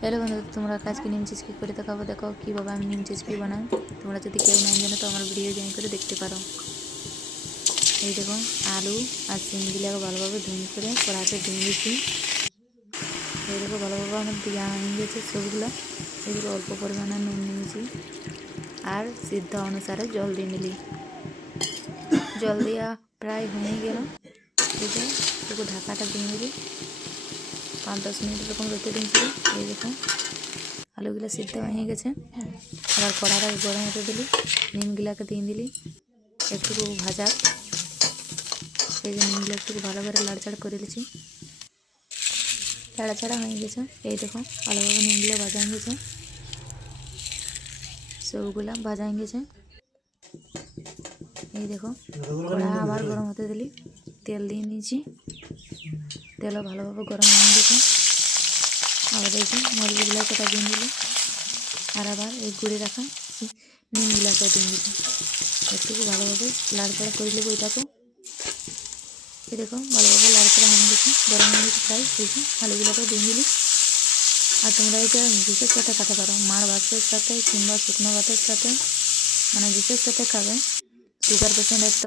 Hello বন্ধু, তোমরা আজকে নিম চিজকি করে দেখাবো। দেখো কীভাবে আমি নিম চিজকি বানাই। তোমরা যদি কেউ নাই জানো তো আমার ভিডিও জয়েন করে দেখতে পারো। এই দেখো আলু আর সিমগুলোকে ভালোভাবে ধুয়ে করে কড়াইতে দিয়ে দিয়েছি। এই দেখো ভালোভাবে আমার দিয়ে হয়ে গেছে সবগুলো। এগুলো অল্প পরিমাণে নুন নিয়েছি আর সিদ্ধ অনুসারে জল দিয়ে নিলি। জল দেওয়া প্রায় হয়ে গেল। এই যে একটু ঢাকাটা দিয়ে দিলি, 5-10 মিনিট এরকম রেখে দিয়েছি। এই দেখো আলুগুলো সিদ্ধ হয়ে গেছে। আবার কড়াটা গরম হতে দিলি, নিমগুলাকে দিয়ে দিলি একটু ভাজা। এই যে নিমগুলো একটু ভালো করে লাড়চাড়া করে দিচ্ছি। লাড়াচাড়া হয়ে গেছে। এই দেখো ভালোভাবে নিমগুলো ভাজা হয়ে গেছে, সবগুলা ভাজা হয়ে গেছে। এই দেখো কড়া আবার গরম হতে দিলি, তেল দিয়ে নিয়েছি। তেলও ভালোভাবে গরম হয়ে গেছে। আবার দেখি মরিচগুলো কটা দিয়ে দিলি, আর আবার এই গুঁড়ে রাখা নিমগুলাকে দিয়ে দিলি। একটু ভালোভাবে লাড়চাড়া করে নেবো এটাকে। এই দেখো ভালোভাবে লাড়চাড়া হয়ে গেছে, গরম হয়ে গেছে প্রায়। দেখি আলুগুলোকে দিয়ে দিলি। আর তোমরা এটা বিশেষ সাথে খেতে পারো, মার ভাতের সাথে কিংবা শুকনো ভাতের সাথে, মানে বিশেষ সাথে খাবে। সুগার পেশেন্ট একটা